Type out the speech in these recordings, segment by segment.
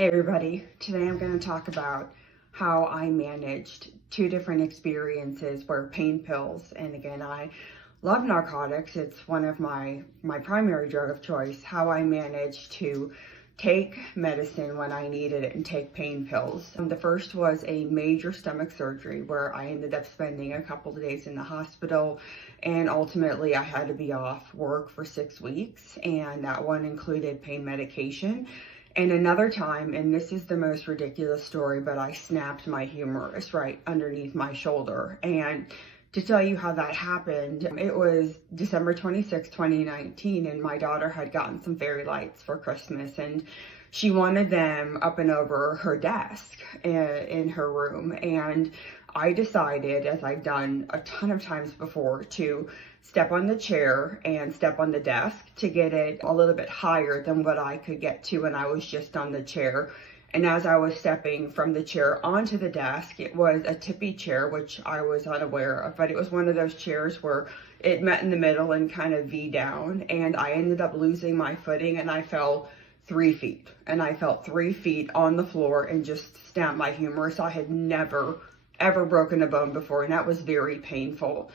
Hey everybody, today I'm going to talk about how I managed two different experiences where pain pills, and again, I love narcotics, it's one of my primary drug of choice, how I managed to take medicine when I needed it and take pain pills. The first was a major stomach surgery where I ended up spending a couple of days in the hospital, and ultimately I had to be off work for 6 weeks, and that one included pain medication. And another time, and this is the most ridiculous story, but I snapped my humerus right underneath my shoulder. And to tell you how that happened, it was December 26, 2019, and my daughter had gotten some fairy lights for Christmas, and she wanted them up and over her desk in her room. And I decided, as I've done a ton of times before, to step on the chair and step on the desk to get it a little bit higher than what I could get to when I was just on the chair. And as I was stepping from the chair onto the desk, it was a tippy chair, which I was unaware of, but it was one of those chairs where it met in the middle and kind of V down. And I ended up losing my footing and I fell 3 feet. And I felt 3 feet on the floor and just snapped my humerus. I had never, ever broken a bone before, and that was very painful.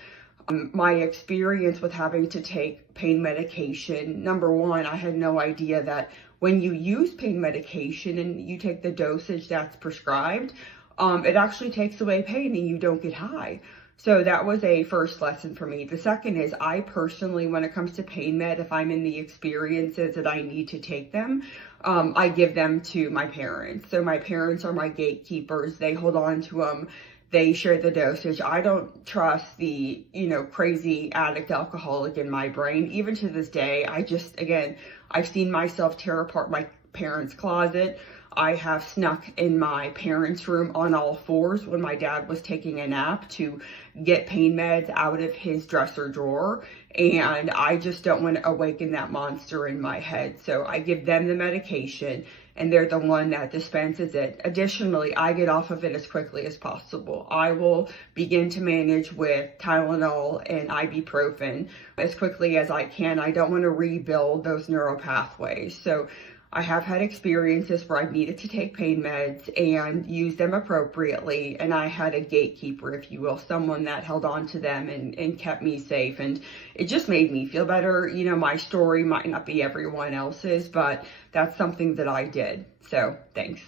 My experience with having to take pain medication, number one, I had no idea that when you use pain medication and you take the dosage that's prescribed, it actually takes away pain and you don't get high. So that was a first lesson for me. The second is I personally, when it comes to pain med, if I'm in the experiences that I need to take them, I give them to my parents. So my parents are my gatekeepers. They hold on to them. They share the dosage. I don't trust the, crazy addict alcoholic in my brain. Even to this day, I've seen myself tear apart my parents' closet. I have snuck in my parents' room on all fours when my dad was taking a nap to get pain meds out of his dresser drawer. And I just don't want to awaken that monster in my head. So I give them the medication and they're the one that dispenses it. Additionally, I get off of it as quickly as possible. I will begin to manage with Tylenol and ibuprofen as quickly as I can. I don't want to rebuild those neural pathways. So I have had experiences where I've needed to take pain meds and use them appropriately. And I had a gatekeeper, if you will, someone that held on to them and kept me safe. And it just made me feel better. My story might not be everyone else's, but that's something that I did. So thanks.